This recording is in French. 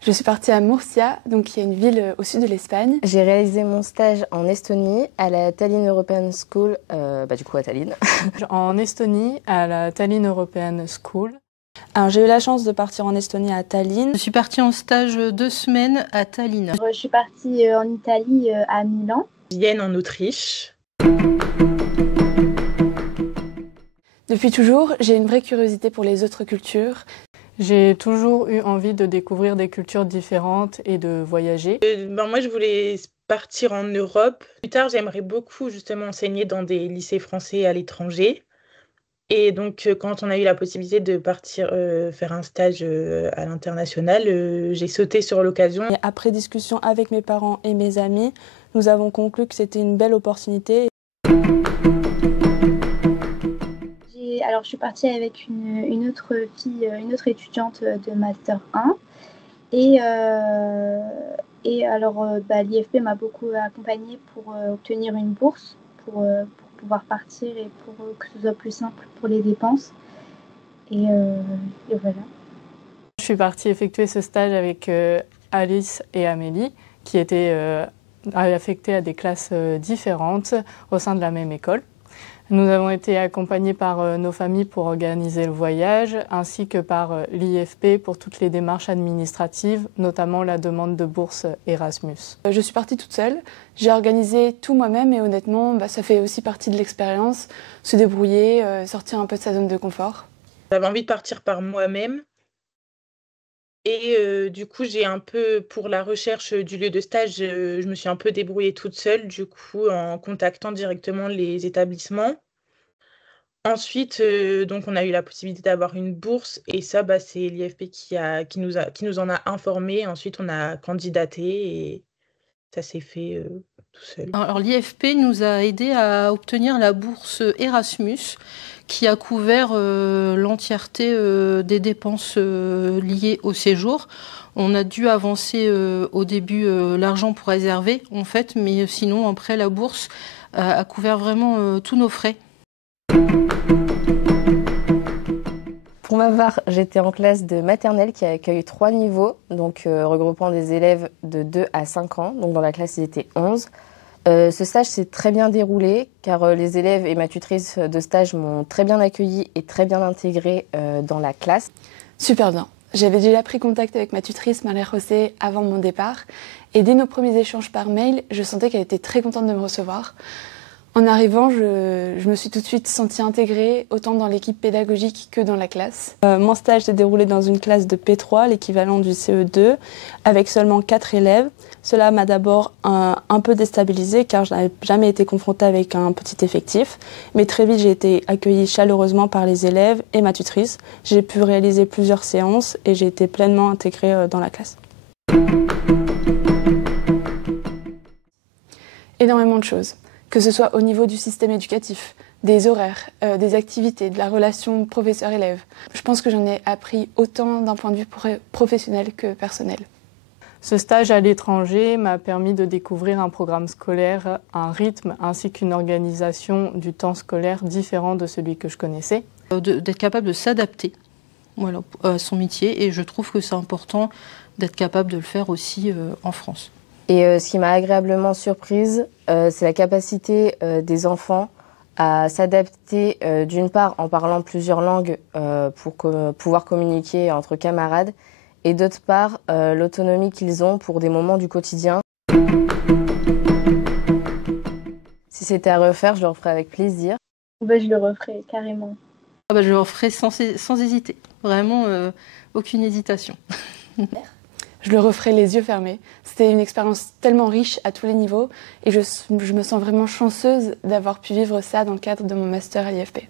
Je suis partie à Murcia, donc qui est une ville au sud de l'Espagne. J'ai réalisé mon stage en Estonie à la Tallinn European School, du coup à Tallinn. En Estonie, à la Tallinn European School. Alors j'ai eu la chance de partir en Estonie à Tallinn. Je suis partie en stage 2 semaines à Tallinn. Je suis partie en Italie à Milan. Vienne en Autriche. Depuis toujours, j'ai une vraie curiosité pour les autres cultures. J'ai toujours eu envie de découvrir des cultures différentes et de voyager. Moi, je voulais partir en Europe. Plus tard, j'aimerais beaucoup justement enseigner dans des lycées français à l'étranger. Et donc, quand on a eu la possibilité de partir faire un stage à l'international, j'ai sauté sur l'occasion. Et après discussion avec mes parents et mes amis, nous avons conclu que c'était une belle opportunité. Alors, je suis partie avec une autre fille, une autre étudiante de Master 1. Et alors, l'IFP m'a beaucoup accompagnée pour obtenir une bourse, pour pouvoir partir et pour que ce soit plus simple pour les dépenses. Et voilà. Je suis partie effectuer ce stage avec Alice et Amélie, qui étaient affectées à des classes différentes au sein de la même école. Nous avons été accompagnés par nos familles pour organiser le voyage, ainsi que par l'IFP pour toutes les démarches administratives, notamment la demande de bourse Erasmus. Je suis partie toute seule, j'ai organisé tout moi-même et honnêtement, ça fait aussi partie de l'expérience, se débrouiller, sortir un peu de sa zone de confort. J'avais envie de partir par moi-même. Et du coup, j'ai un peu, pour la recherche du lieu de stage, je me suis un peu débrouillée toute seule, du coup, en contactant directement les établissements. Ensuite, donc, on a eu la possibilité d'avoir une bourse et ça, c'est l'IFP qui nous en a informés. Ensuite, on a candidaté et ça s'est fait tout seul. Alors, l'IFP nous a aidés à obtenir la bourse Erasmus, qui a couvert l'entièreté des dépenses liées au séjour. On a dû avancer au début l'argent pour réserver, en fait, mais sinon, après, la bourse a couvert vraiment tous nos frais. Pour ma part, j'étais en classe de maternelle qui accueille 3 niveaux, donc regroupant des élèves de 2 à 5 ans. Donc dans la classe, il était 11. Ce stage s'est très bien déroulé car les élèves et ma tutrice de stage m'ont très bien accueilli et très bien intégré dans la classe. Super bien. J'avais déjà pris contact avec ma tutrice Marlène Rossé avant mon départ et dès nos premiers échanges par mail, je sentais qu'elle était très contente de me recevoir. En arrivant, je me suis tout de suite sentie intégrée, autant dans l'équipe pédagogique que dans la classe. Mon stage s'est déroulé dans une classe de P3, l'équivalent du CE2, avec seulement 4 élèves. Cela m'a d'abord un peu déstabilisée car je n'avais jamais été confrontée avec un petit effectif. Mais très vite, j'ai été accueillie chaleureusement par les élèves et ma tutrice. J'ai pu réaliser plusieurs séances et j'ai été pleinement intégrée dans la classe. Énormément de choses. Que ce soit au niveau du système éducatif, des horaires, des activités, de la relation professeur-élève. Je pense que j'en ai appris autant d'un point de vue professionnel que personnel. Ce stage à l'étranger m'a permis de découvrir un programme scolaire, un rythme ainsi qu'une organisation du temps scolaire différent de celui que je connaissais. D'être capable de s'adapter à son métier et je trouve que c'est important d'être capable de le faire aussi en France. Et ce qui m'a agréablement surprise, c'est la capacité des enfants à s'adapter d'une part en parlant plusieurs langues pour pouvoir communiquer entre camarades et d'autre part l'autonomie qu'ils ont pour des moments du quotidien. Si c'était à refaire, je le referais avec plaisir. Je le referais carrément. Je le referais sans hésiter, vraiment aucune hésitation. Je le referai les yeux fermés. C'était une expérience tellement riche à tous les niveaux et je me sens vraiment chanceuse d'avoir pu vivre ça dans le cadre de mon master à l'IFP.